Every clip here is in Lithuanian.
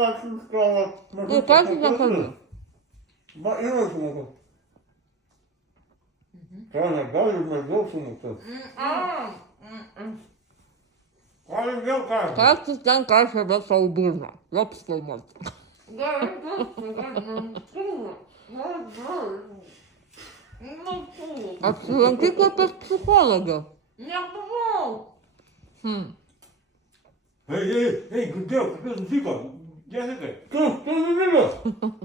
Nu, ką tu nekalbi? Va, yra sumukas. Ką, negali mažiau sumukas. Ką vėl ką? Kas tu ten kažką bet savo burną? Lops filmuot. Apsilankyk pas psichologą. Nebuvau. Ei, girdėjau, kas nutiko? Jessikai. Tu didelis.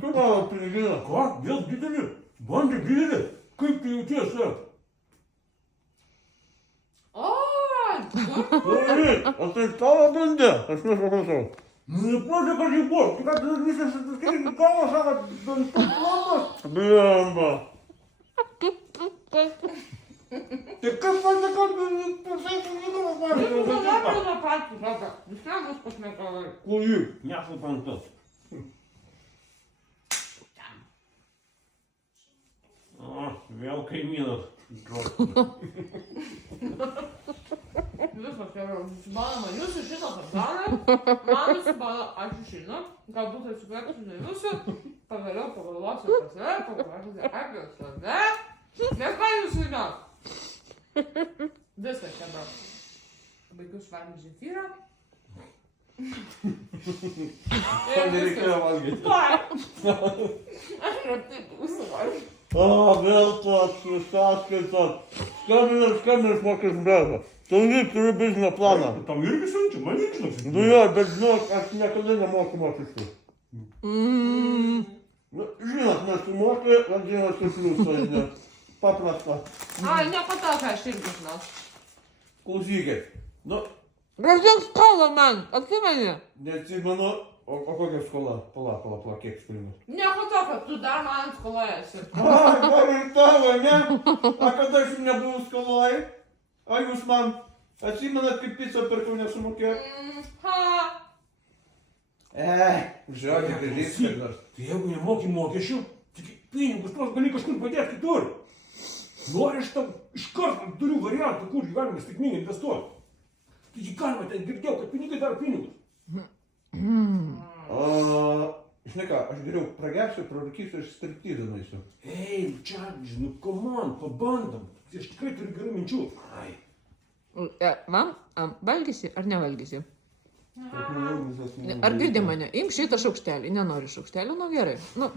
Tu mano piniginė. Ką? Vėl didelis? Bandė didelis? Kaip tu jautiesi? Ei, o tai tavo bandė? Aš nesupratau. Neprožė, kad jį buvo. Tik kad visas atsiskirti galvą, sako, bent planas. Blemba. Tai kaip man nekalbė, pasakė, Nebuvo patys, sako. Visam bus pašnekavai. Kur jį? Nesuprantu. O, vėl kaimynas. Viskas yra susibalama. Jūs šitą padarė. Man susibala, aš išeinu. Galbūt atsiprašau nuo jūsų. Pagaliau pagalvosiu apie save, pagalvosiu apie save. Nes ką jūs žinot? Viskas čia bro. Baigiu švarnį žefyrą. To nereikėjo valgyti. Aš ir taip užsivalgiu. O, vėl tas sąskaitas. Skambinai mokės brevą. Turi bizinio planą. Tam irgi siunčia, man irgi siunčia. Nu jo, bet žinok, aš niekada nemoku mokesčių. Nu, žinot, nesumokė, vadinasi pliusai, ne. Paprasta. Ai, nieko tokio, aš irgi žinau. Klausykit. Nu, Gražink skolą man, atsimeni? neatsimenu, o kokia skola? Pala, kiek skolinu? Nieko tokio, tu dar man skolojasi. Ai, dar ir tavo, ne? A kada aš jums nebuvau skoloj? A jūs man atsimenat, kaip pizzą pirkau nesumokėjau? Žiūrėkit, tai viskas nors. Tai jeigu nemoki mokesčių, tik pinigus tos gali kažkur padėti kitur. Nori aš tam iš karto turiu variantų, kur galima sėkmingai investuoti. Taigi galima ten girdėjau, kad pinigai daro pinigus. Žinai ką, aš geriau pragersiu, prarūkysiu ir striptizą nueisiu. Ei, čia, žinau, komand, pabandom. Aš tikrai turiu gerų minčių. Ai. Man, valgysi ar nevalgysi? Ar girdi mane? Imk šitą šaukštelį. Nenori šaukštelį, nu gerai. Nu.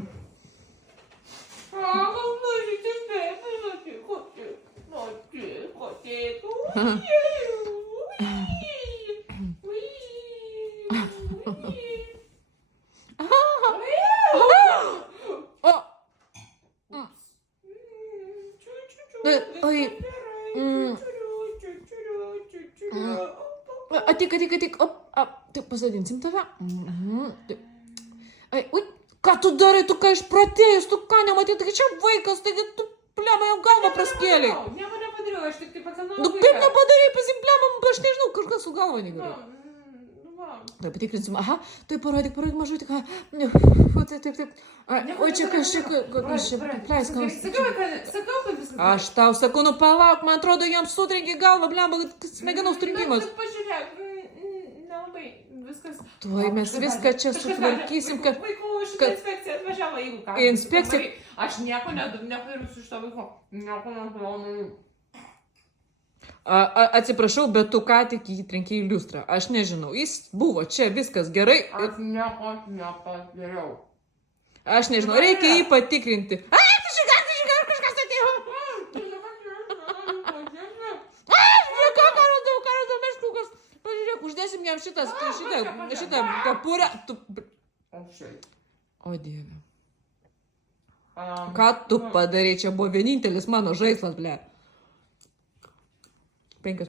Oi. Atik. Taip, pasodinsim tave. Ui, ką tu darai, tu ką išprotėjus, tu ką nematai, tai čia vaikas, taigi tu plemą jau galvą praskėlė. Nieko nepadariau, aš tik pakanau. Nu kaip nepadarai, pasimplemą, aš nežinau, kažkas su galva negerai. Taip, patikrinsim, aha, tai parodyk mažai, tik, taip. O čia kažkaip, pleis, ką aš... Sakau, kad viskas. Aš tau sakau, nu palauk, man atrodo, jam sutrenkė galvą, blemba, smegenų stringimas. Bet pažiūrėk, nelabai viskas. Tuoj mes viską čia sutvarkysim, kad... Vaikų šitą inspekciją atvažiavo, jeigu ką. Inspekcija? Aš nieko nepadarysiu su šito vaiko. Nieko nepadariau. Atsiprašau, bet tu ką tik jį trenkė į liustrą. Aš nežinau, jis buvo čia, viskas gerai. Aš nieko nepadariau. Aš nežinau, reikia jį patikrinti. Ai, tu žiūrėk, kažkas atėjo. Ką radau, meškukas. Pažiūrėk, uždėsim jam šitą kepurę. O Dieve. Ką tu padarė, čia buvo vienintelis mano žaislas, ble.